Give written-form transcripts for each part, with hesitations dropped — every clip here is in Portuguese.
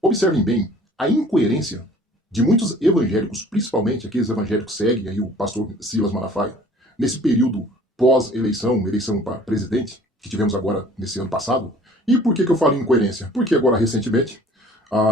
Observem bem a incoerência de muitos evangélicos, principalmente aqueles evangélicos que seguem aí o pastor Silas Malafaia, nesse período pós-eleição, eleição para presidente, que tivemos agora nesse ano passado. E por que eu falo em incoerência? Porque agora, recentemente,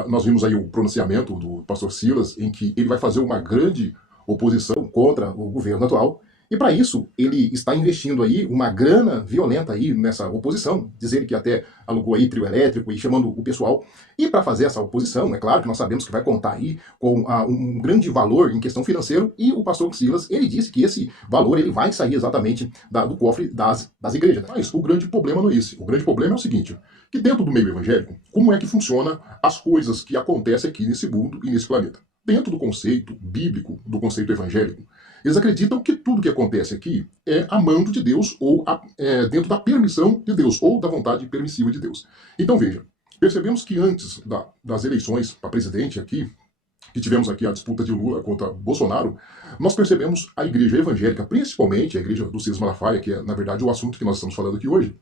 nós vimos aí o pronunciamento do pastor Silas, em que ele vai fazer uma grande oposição contra o governo atual. E para isso, ele está investindo aí uma grana violenta aí nessa oposição, dizer que até alugou aí trio elétrico e chamando o pessoal. E para fazer essa oposição, é claro que nós sabemos que vai contar aí com um grande valor em questão financeira, e o pastor Silas, ele disse que esse valor ele vai sair exatamente do cofre das igrejas. Mas o grande problema não é esse. O grande problema é o seguinte, que dentro do meio evangélico, como é que funciona as coisas que acontecem aqui nesse mundo e nesse planeta? Dentro do conceito bíblico, do conceito evangélico, eles acreditam que tudo que acontece aqui é a mando de Deus ou dentro da permissão de Deus ou da vontade permissiva de Deus. Então veja, percebemos que antes das eleições para presidente aqui, que tivemos aqui a disputa de Lula contra Bolsonaro, nós percebemos a igreja evangélica, principalmente a igreja do Silas Malafaia, que é na verdade o assunto que nós estamos falando aqui hoje.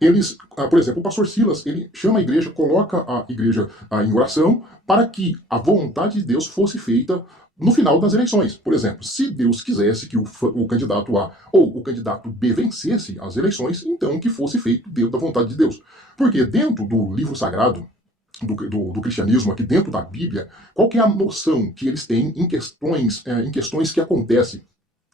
Eles, por exemplo, o pastor Silas, ele chama a igreja, coloca a igreja em oração para que a vontade de Deus fosse feita no final das eleições. Por exemplo, se Deus quisesse que o candidato A ou o candidato B vencesse as eleições, então que fosse feito dentro da vontade de Deus. Porque dentro do livro sagrado, do cristianismo, aqui dentro da Bíblia, qual que é a noção que eles têm em questões que acontecem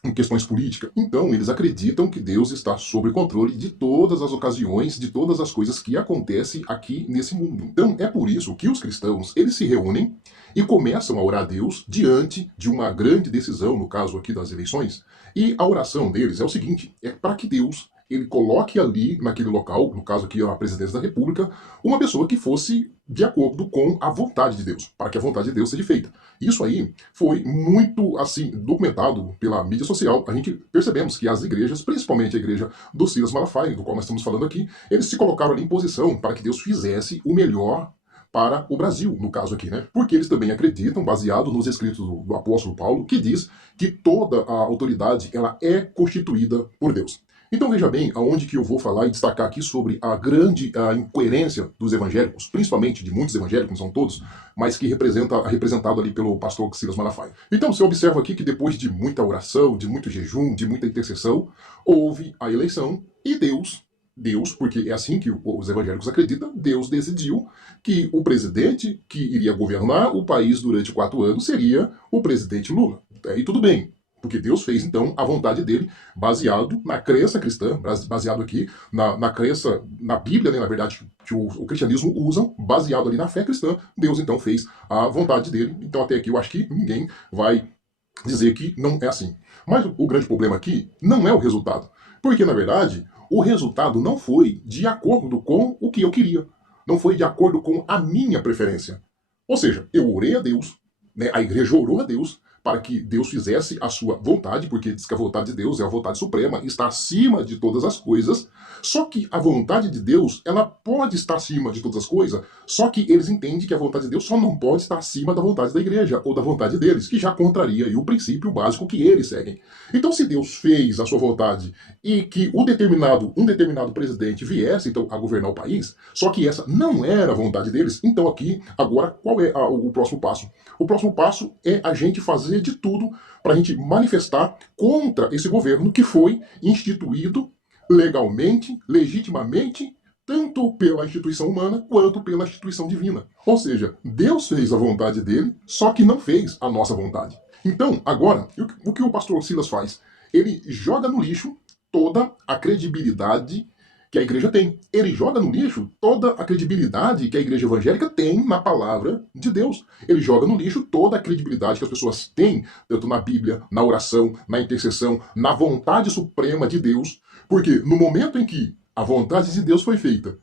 em questões políticas? Então, eles acreditam que Deus está sob controle de todas as ocasiões, de todas as coisas que acontecem aqui nesse mundo. Então, é por isso que os cristãos, eles se reúnem e começam a orar a Deus diante de uma grande decisão, no caso aqui das eleições. E a oração deles é o seguinte, é para que Deus ele coloque ali, naquele local, no caso aqui a presidência da República, uma pessoa que fosse de acordo com a vontade de Deus, para que a vontade de Deus seja feita. Isso aí foi muito, assim, documentado pela mídia social. A gente percebemos que as igrejas, principalmente a igreja do Silas Malafaia, do qual nós estamos falando aqui, eles se colocaram ali em posição para que Deus fizesse o melhor para o Brasil, no caso aqui, né? Porque eles também acreditam, baseado nos escritos do apóstolo Paulo, que diz que toda a autoridade ela é constituída por Deus. Então veja bem aonde que eu vou falar e destacar aqui sobre a grande incoerência dos evangélicos, principalmente de muitos evangélicos, não são todos, mas que representado ali pelo pastor Silas Malafaia. Então você observa aqui que depois de muita oração, de muito jejum, de muita intercessão, houve a eleição e Deus, porque é assim que os evangélicos acreditam, Deus decidiu que o presidente que iria governar o país durante 4 anos seria o presidente Lula. E tudo bem, porque Deus fez, então, a vontade dele, baseado na crença cristã, baseado aqui na crença, na Bíblia, né, na verdade, que o cristianismo usa, baseado ali na fé cristã. Deus, então, fez a vontade dele. Então, até aqui, eu acho que ninguém vai dizer que não é assim. Mas o grande problema aqui não é o resultado. Porque, na verdade, o resultado não foi de acordo com o que eu queria. Não foi de acordo com a minha preferência. Ou seja, eu orei a Deus, né, a igreja orou a Deus, para que Deus fizesse a sua vontade, porque diz que a vontade de Deus é a vontade suprema, está acima de todas as coisas. Só que a vontade de Deus, ela pode estar acima de todas as coisas, só que eles entendem que a vontade de Deus só não pode estar acima da vontade da igreja, ou da vontade deles, que já contraria aí o princípio básico que eles seguem. Então, se Deus fez a sua vontade e que um determinado presidente viesse, então, a governar o país, só que essa não era a vontade deles, então aqui, agora, qual é o próximo passo? O próximo passo é a gente fazer de tudo para a gente manifestar contra esse governo que foi instituído legalmente, legitimamente, tanto pela instituição humana quanto pela instituição divina. Ou seja, Deus fez a vontade dele, só que não fez a nossa vontade. Então, agora, o que o pastor Silas faz? Ele joga no lixo toda a credibilidade que a igreja tem. Ele joga no lixo toda a credibilidade que a igreja evangélica tem na palavra de Deus. Ele joga no lixo toda a credibilidade que as pessoas têm, tanto na Bíblia, na oração, na intercessão, na vontade suprema de Deus. Porque no momento em que a vontade de Deus foi feita,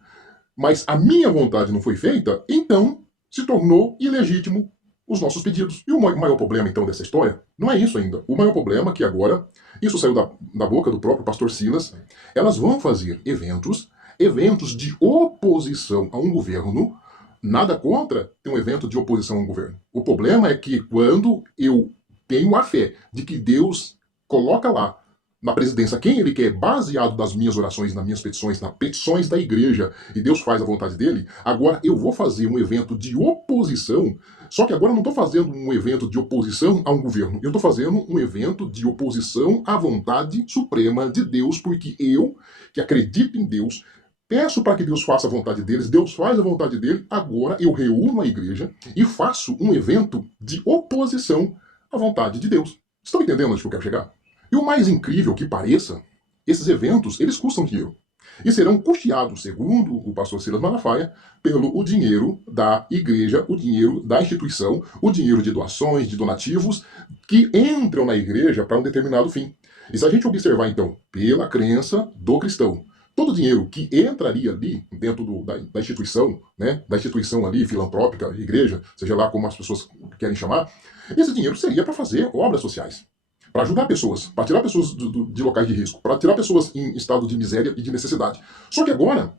mas a minha vontade não foi feita, então se tornou ilegítimo os nossos pedidos. E o maior problema, então, dessa história não é isso ainda. O maior problema é que agora, isso saiu da boca do próprio pastor Silas, elas vão fazer eventos de oposição a um governo. Nada contra ter um evento de oposição a um governo. O problema é que quando eu tenho a fé de que Deus coloca lá na presidência quem ele quer, baseado nas minhas orações, nas minhas petições, nas petições da igreja, e Deus faz a vontade dele, agora eu vou fazer um evento de oposição, só que agora eu não estou fazendo um evento de oposição a um governo, eu estou fazendo um evento de oposição à vontade suprema de Deus, porque eu, que acredito em Deus, peço para que Deus faça a vontade deles, Deus faz a vontade dele, agora eu reúno a igreja e faço um evento de oposição à vontade de Deus. Estão entendendo onde eu quero chegar? E o mais incrível que pareça, esses eventos, eles custam dinheiro. E serão custeados, segundo o pastor Silas Malafaia, pelo o dinheiro da igreja, o dinheiro da instituição, o dinheiro de doações, de donativos, que entram na igreja para um determinado fim. E se a gente observar, então, pela crença do cristão, todo o dinheiro que entraria ali dentro da instituição, né, da instituição ali filantrópica, igreja, seja lá como as pessoas querem chamar, esse dinheiro seria para fazer obras sociais, para ajudar pessoas, para tirar pessoas de locais de risco, para tirar pessoas em estado de miséria e de necessidade. Só que agora,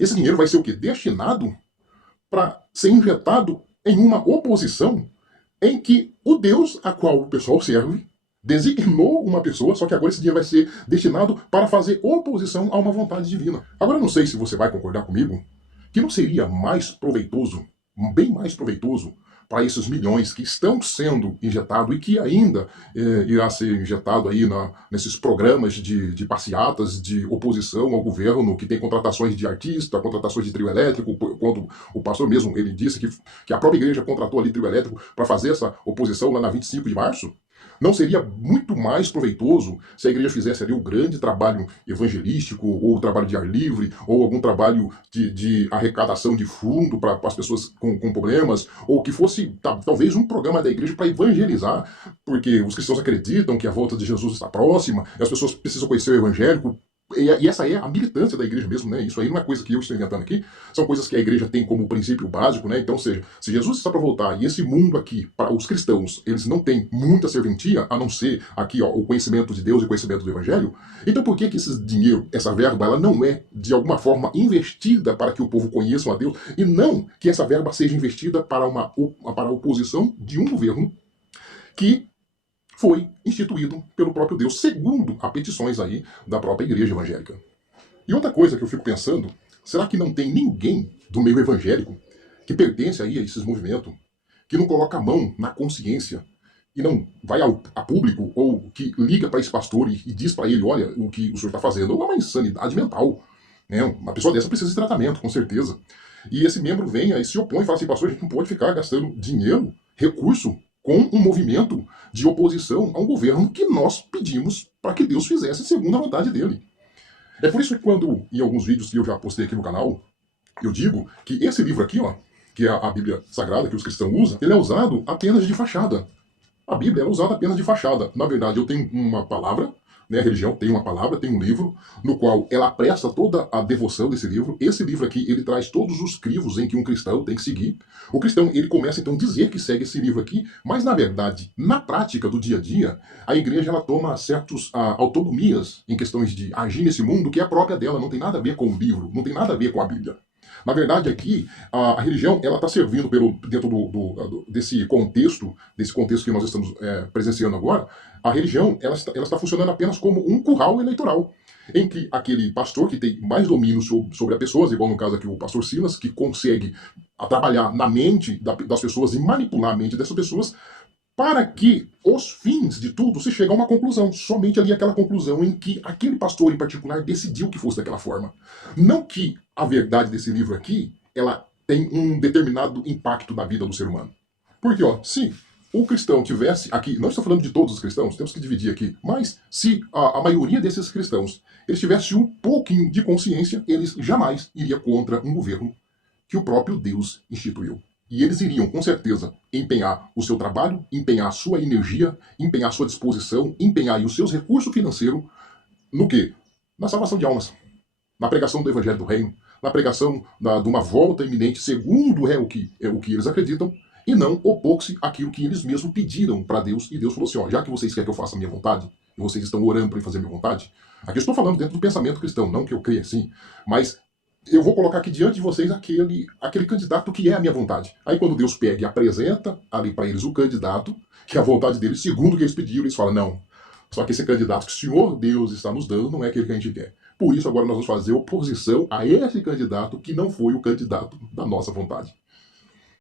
esse dinheiro vai ser o quê? Destinado para ser injetado em uma oposição em que o Deus a qual o pessoal serve designou uma pessoa, só que agora esse dinheiro vai ser destinado para fazer oposição a uma vontade divina. Agora eu não sei se você vai concordar comigo que não seria mais proveitoso, bem mais proveitoso, para esses milhões que estão sendo injetados e que ainda irá ser injetado aí nesses programas de passeatas de oposição ao governo, que tem contratações de artista, contratações de trio elétrico, quando o pastor mesmo ele disse que a própria igreja contratou ali trio elétrico para fazer essa oposição lá na 25 de março. Não seria muito mais proveitoso se a igreja fizesse ali um grande trabalho evangelístico, ou trabalho de ar livre, ou algum trabalho de arrecadação de fundo para as pessoas com problemas, ou que fosse talvez um programa da igreja para evangelizar, porque os cristãos acreditam que a volta de Jesus está próxima, e as pessoas precisam conhecer o evangelho. E essa é a militância da igreja mesmo, né? Isso aí não é coisa que eu estou inventando aqui, são coisas que a igreja tem como princípio básico, né? Então, seja, se Jesus está para voltar e esse mundo aqui, para os cristãos, eles não têm muita serventia, a não ser aqui, ó, o conhecimento de Deus e o conhecimento do evangelho, então por que esse dinheiro, essa verba, ela não é, de alguma forma, investida para que o povo conheça a Deus, e não que essa verba seja investida para a oposição de um governo que foi instituído pelo próprio Deus, segundo as petições aí da própria igreja evangélica. E outra coisa que eu fico pensando, será que não tem ninguém do meio evangélico que pertence aí a esses movimentos, que não coloca a mão na consciência e não vai a público ou que liga para esse pastor e diz para ele, olha, o que o senhor está fazendo é uma insanidade mental. Né? Uma pessoa dessa precisa de tratamento, com certeza. E esse membro vem e se opõe e fala assim, pastor, a gente não pode ficar gastando dinheiro, recurso, com um movimento de oposição a um governo que nós pedimos para que Deus fizesse segundo a vontade dele. É por isso que quando, em alguns vídeos que eu já postei aqui no canal, eu digo que esse livro aqui, ó, que é a Bíblia Sagrada que os cristãos usam, ele é usado apenas de fachada. A Bíblia é usada apenas de fachada. Na verdade, eu tenho uma palavra, né, a religião tem uma palavra, tem um livro, no qual ela presta toda a devoção desse livro. Esse livro aqui, ele traz todos os crivos em que um cristão tem que seguir. O cristão, ele começa então a dizer que segue esse livro aqui, mas na verdade, na prática do dia a dia, a igreja ela toma certas autonomias em questões de agir nesse mundo que é própria dela, não tem nada a ver com o livro, não tem nada a ver com a Bíblia. Na verdade, aqui, a religião ela está servindo dentro desse contexto que nós estamos presenciando agora, a religião ela está funcionando apenas como um curral eleitoral, em que aquele pastor que tem mais domínio sobre as pessoas, igual no caso aqui o pastor Silas, que consegue trabalhar na mente das pessoas e manipular a mente dessas pessoas, para que os fins de tudo se chegue a uma conclusão. Somente ali aquela conclusão em que aquele pastor em particular decidiu que fosse daquela forma. Não que a verdade desse livro aqui, ela tem um determinado impacto na vida do ser humano. Porque, ó, se o cristão tivesse aqui, não estou falando de todos os cristãos, temos que dividir aqui, mas se a maioria desses cristãos, eles tivessem um pouquinho de consciência, eles jamais iriam contra um governo que o próprio Deus instituiu. E eles iriam, com certeza, empenhar o seu trabalho, empenhar a sua energia, empenhar a sua disposição, empenhar aí os seus recursos financeiros no quê? Na salvação de almas, na pregação do Evangelho do Reino, na pregação de uma volta iminente, segundo é o que eles acreditam, e não opor-se àquilo que eles mesmos pediram para Deus, e Deus falou assim, ó, já que vocês querem que eu faça a minha vontade, e vocês estão orando para eu fazer a minha vontade, aqui eu estou falando dentro do pensamento cristão, não que eu creia assim, mas eu vou colocar aqui diante de vocês aquele candidato que é a minha vontade. Aí quando Deus pega e apresenta ali para eles o candidato, que é a vontade deles, segundo o que eles pediram, eles falam, não, Só que esse candidato que o Senhor Deus está nos dando não é aquele que a gente quer. Por isso, agora nós vamos fazer oposição a esse candidato que não foi o candidato da nossa vontade.